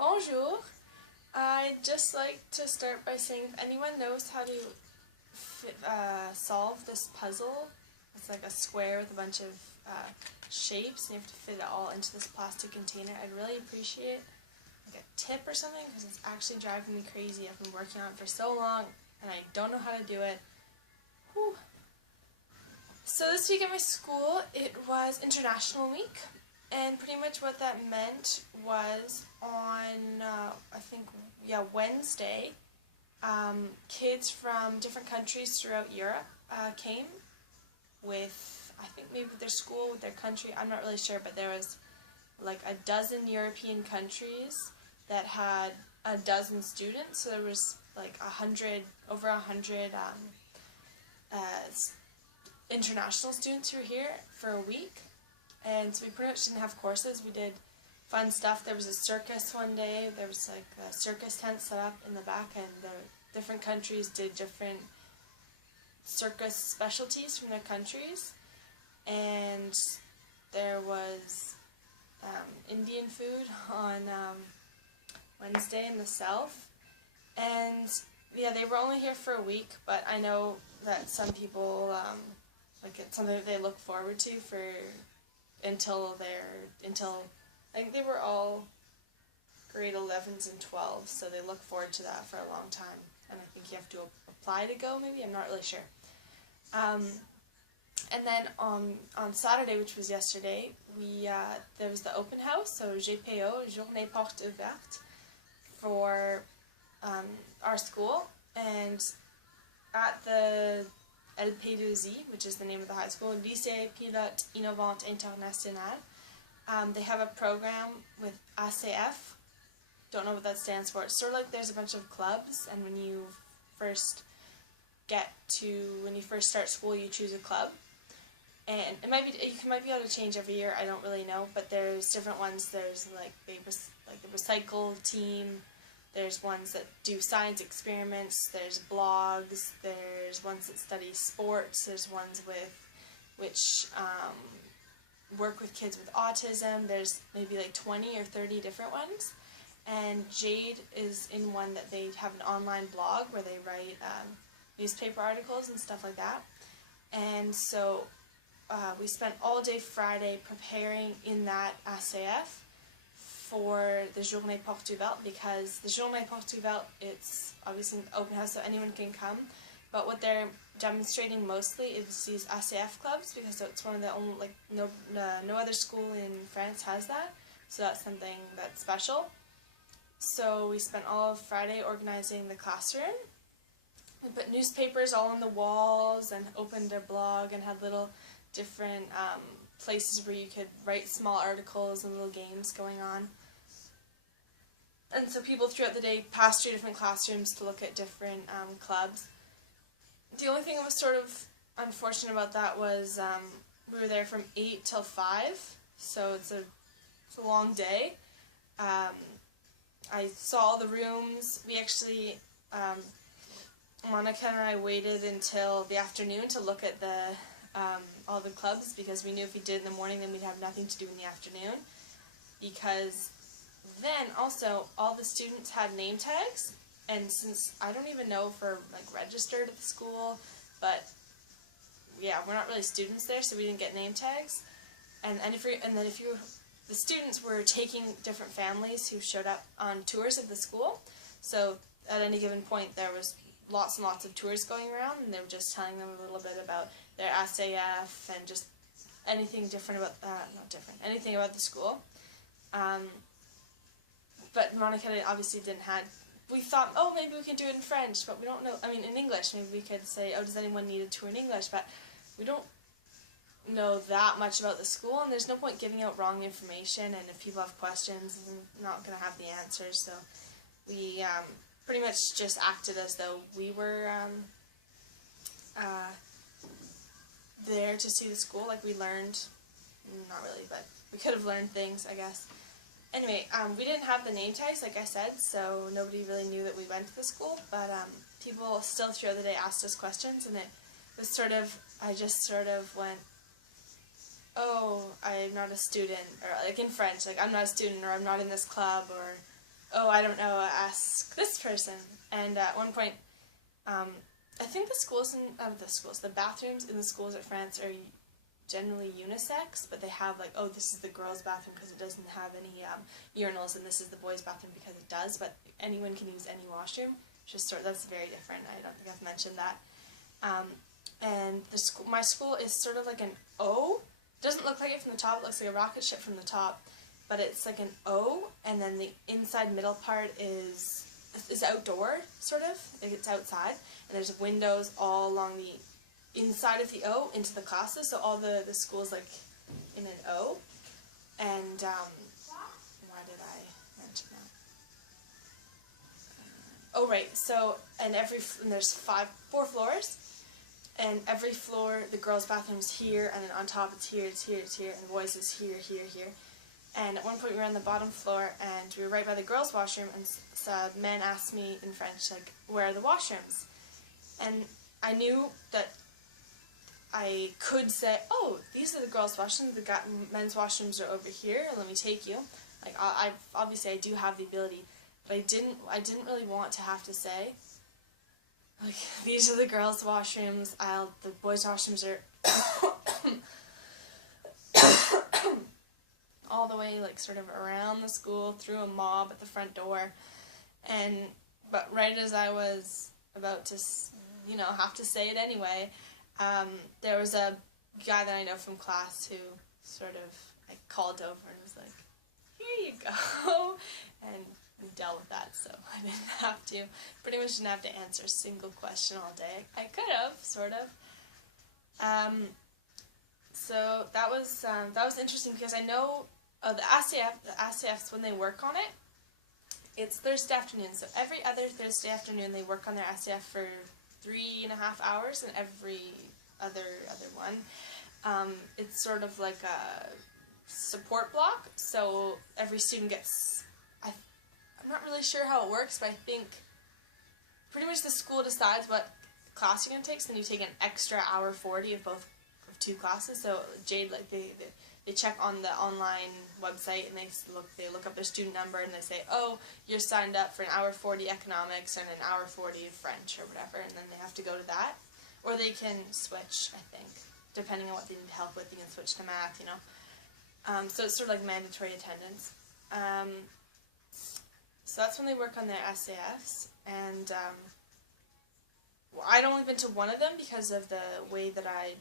Bonjour. I'd just like to start by saying if anyone knows how to solve this puzzle, it's like a square with a bunch of shapes and you have to fit it all into this plastic container, I'd really appreciate like a tip or something because it's actually driving me crazy. I've been working on it for so long and I don't know how to do it. Whew. So this week at my school, it was International Week. And pretty much what that meant was on, Wednesday, kids from different countries throughout Europe came with, I think maybe their school, with their country, I'm not really sure, but there was like a dozen European countries that had a dozen students, so there was like over 100 international students who were here for a week. And so we pretty much didn't have courses. We did fun stuff. There was a circus one day. There was like a circus tent set up in the back, and the different countries did different circus specialties from their countries. And there was Indian food on Wednesday in the south. And yeah, they were only here for a week, but I know that some people it's something that they look forward to until I think they were all grade 11s and 12s, so they look forward to that for a long time. And I think you have to apply to go, maybe? I'm not really sure. And then on Saturday, which was yesterday, there was the open house, so JPO, Journée Porte Ouverte, for our school. And at the LP2Z, which is the name of the high school, Lycée Pilote Innovante International. They have a program with ACF. Don't know what that stands for. It's sort of like there's a bunch of clubs, and when you first start school, you choose a club. And it might be able to change every year. I don't really know, but there's different ones. There's like the recycle team. There's ones that do science experiments, there's blogs, there's ones that study sports, there's ones which work with kids with autism. There's maybe like 20 or 30 different ones. And Jade is in one that they have an online blog where they write newspaper articles and stuff like that. And so we spent all day Friday preparing in that ACF for the Journée Porte Ouverte, because the Journée Porte Ouverte, it's obviously an open house so anyone can come, but what they're demonstrating mostly is these ACF clubs, because it's one of the only, no other school in France has that, so that's something that's special. So we spent all of Friday organizing the classroom. We put newspapers all on the walls and opened a blog and had little different places where you could write small articles and little games going on. And so people throughout the day passed through different classrooms to look at different clubs. The only thing that was sort of unfortunate about that was we were there from 8 till 5, so it's a long day. I saw all the rooms. We actually, Monica and I waited until the afternoon to look at all the clubs, because we knew if we did in the morning then we'd have nothing to do in the afternoon, because then also all the students had name tags, and since I don't even know if we're registered at the school, but yeah, we're not really students there, so we didn't get name tags. The students were taking different families who showed up on tours of the school, so at any given point there was lots and lots of tours going around, and they were just telling them a little bit about their SAF and just anything different about, anything about the school. But Monica obviously didn't have, we thought, oh, maybe we can do it in French, but we don't know, in English, maybe we could say, oh, does anyone need a tour in English, but we don't know that much about the school, and there's no point giving out wrong information, and if people have questions, I'm not going to have the answers, so we pretty much just acted as though we were there to see the school. We learned, not really, but we could have learned things, I guess. Anyway, we didn't have the name tags, like I said, so nobody really knew that we went to the school, but people still throughout the day asked us questions, and it was I just sort of went, oh, I'm not a student, or in French, I'm not a student, or I'm not in this club, or oh, I don't know, ask this person. And at one point, I think the bathrooms in the schools at France are generally unisex, but they have like, oh, this is the girls' bathroom because it doesn't have any urinals, and this is the boys' bathroom because it does, but anyone can use any washroom. That's very different. I don't think I've mentioned that. And my school is sort of like an O. It doesn't look like it from the top. It looks like a rocket ship from the top, but it's like an O, and then the inside middle part is outdoor, sort of. It's outside, and there's windows all along the inside of the O into the classes, so all the school's like in an O. And why did I mention that? Oh, right. So, and there's 4 floors, and every floor, the girls' bathroom's here, and then on top it's here, and the boys is here. And at one point we were on the bottom floor, and we were right by the girls' washroom, and so men asked me in French, like, where are the washrooms? And I knew that I could say, oh, these are the girls' washrooms, the men's washrooms are over here, let me take you. Like, obviously I do have the ability, but I didn't really want to have to say, like, these are the girls' washrooms, the boys' washrooms are all the way, like, sort of around the school, through a mob at the front door, but right as I was about to, have to say it anyway, there was a guy that I know from class who sort of, I called over and was like, here you go, and we dealt with that, so I didn't have to, pretty much didn't have to answer a single question all day. I could have, sort of. So that was interesting because I know the ACFs, when they work on it, it's Thursday afternoon, so every other Thursday afternoon they work on their ACF for 3.5 hours, and every other one, it's sort of like a support block, so every student gets, I'm not really sure how it works, but I think pretty much the school decides what class you're going to take, so then you take an extra hour 40 of 2 classes, so Jade, like, they check on the online website, and they look up their student number, and they say, oh, you're signed up for an hour 40 economics and an hour 40 French or whatever, and then they have to go to that. Or they can switch, I think, depending on what they need help with. They can switch to math, so it's sort of like mandatory attendance. So that's when they work on their SAFs, and I'd only been to one of them because of the way that I'd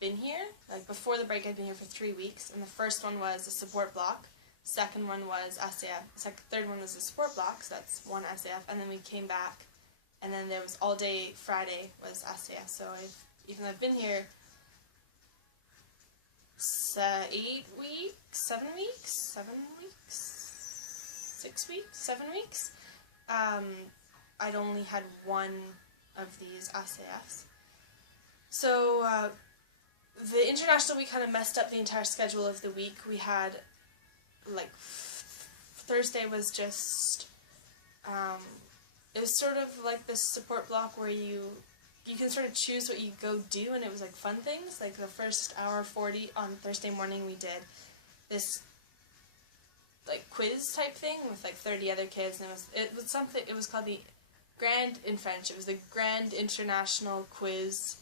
been here. Like, before the break, I'd been here for 3 weeks, and the first one was a support block, second one was SAF, third one was a support block, so that's one SAF, and then we came back, and then there was all day Friday was SAF, so even though I've been here 7 weeks, I'd only had one of these SAFs. So the international week kind of messed up the entire schedule of the week. We had, like, Thursday was just, it was sort of like this support block where you can sort of choose what you go do, and it was like fun things. Like, the first hour 40 on Thursday morning, we did this, like, quiz type thing with like 30 other kids, and it was called the Grand, in French, it was the Grand International Quiz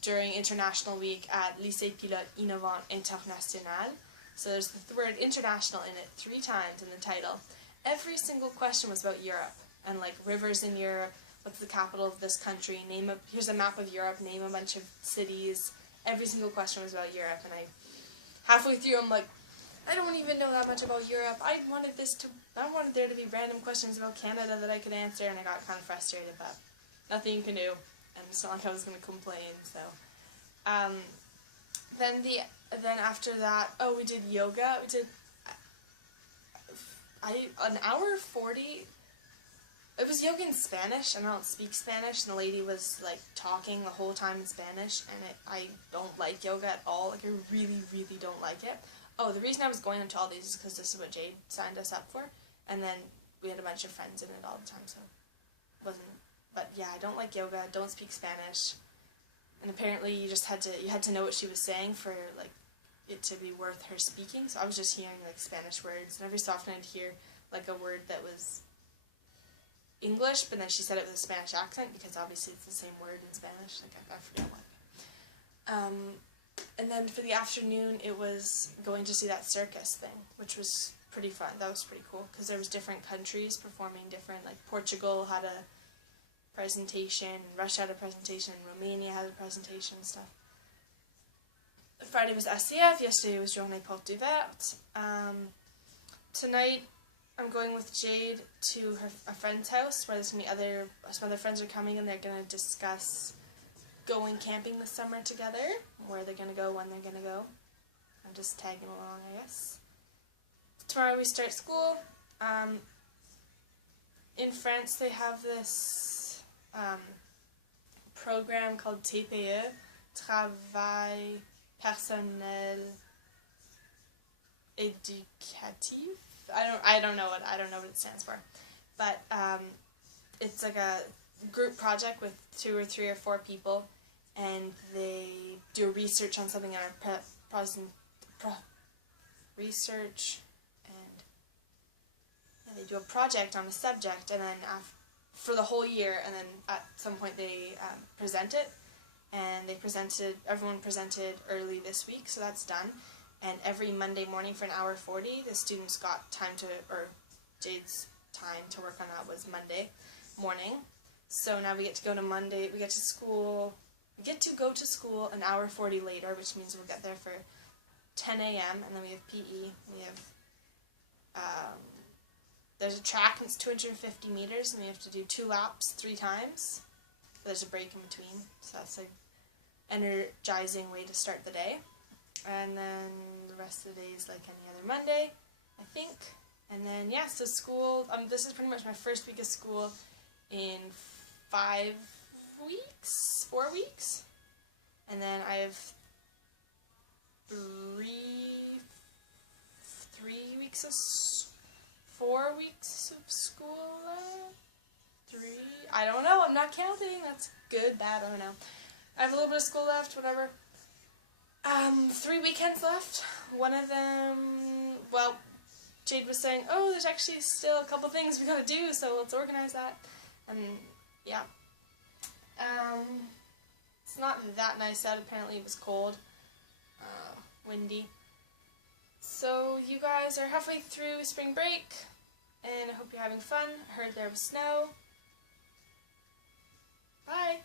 during International Week at Lycée Pilote Innovant International. So there's the word international in it 3 times in the title. Every single question was about Europe, and like rivers in Europe, what's the capital of this country, here's a map of Europe, name a bunch of cities. Every single question was about Europe, and halfway through I'm like, I don't even know that much about Europe. I wanted there to be random questions about Canada that I could answer, and I got kind of frustrated, but nothing you can do, and it's not like I was going to complain, so. Then after that, we did yoga. We did, an hour 40, it was yoga in Spanish, and I don't speak Spanish, and the lady was, like, talking the whole time in Spanish, and I don't like yoga at all. Like, I really, really don't like it. Oh, the reason I was going into all these is because this is what Jade signed us up for, and then we had a bunch of friends in it all the time, so it wasn't, but yeah, I don't like yoga, don't speak Spanish, and apparently you had to know what she was saying for, like, it to be worth her speaking, so I was just hearing, like, Spanish words, and every so often I'd hear like a word that was English, but then she said it with a Spanish accent because obviously it's the same word in Spanish. Like I forget what. And then for the afternoon, it was going to see that circus thing, which was pretty fun. That was pretty cool because there was different countries performing different. Like Portugal had a presentation, Russia had a presentation, and Romania had a presentation and stuff. Friday was SCF. Yesterday was Journée Porte Ouverte. Tonight, I'm going with Jade to a friend's house where there's gonna be some other friends are coming and they're gonna discuss going camping this summer together, where they're gonna go, when they're gonna go. I'm just tagging along, I guess. Tomorrow we start school. In France, they have this program called JPO, Travail Personnel Éducatif. I don't know what it stands for, but it's like a group project with 2 or 3 or 4 people, and they do research on something in our research, and they do a project on a subject, and then for the whole year, and then at some point they present it, and everyone presented early this week, so that's done. And every Monday morning for an hour 40, the students got Jade's time to work on that was Monday morning. So now we get to go to school an hour 40 later, which means we'll get there for 10 a.m. and then we have PE. We have, there's a track and it's 250 meters and we have to do 2 laps 3 times. There's a break in between, so that's an energizing way to start the day. And then the rest of the day is like any other Monday, I think. And then, yeah, so school, this is pretty much my first week of school in 4 weeks. And then I have 4 weeks of school left. 3, I don't know, I'm not counting, that's good, bad, I don't know. I have a little bit of school left, whatever. 3 weekends left. One of them, well, Jade was saying, oh, there's actually still a couple things we gotta do, so let's organize that. And, yeah. It's not that nice out. Apparently it was cold. Windy. So, you guys are halfway through spring break, and I hope you're having fun. I heard there was snow. Bye!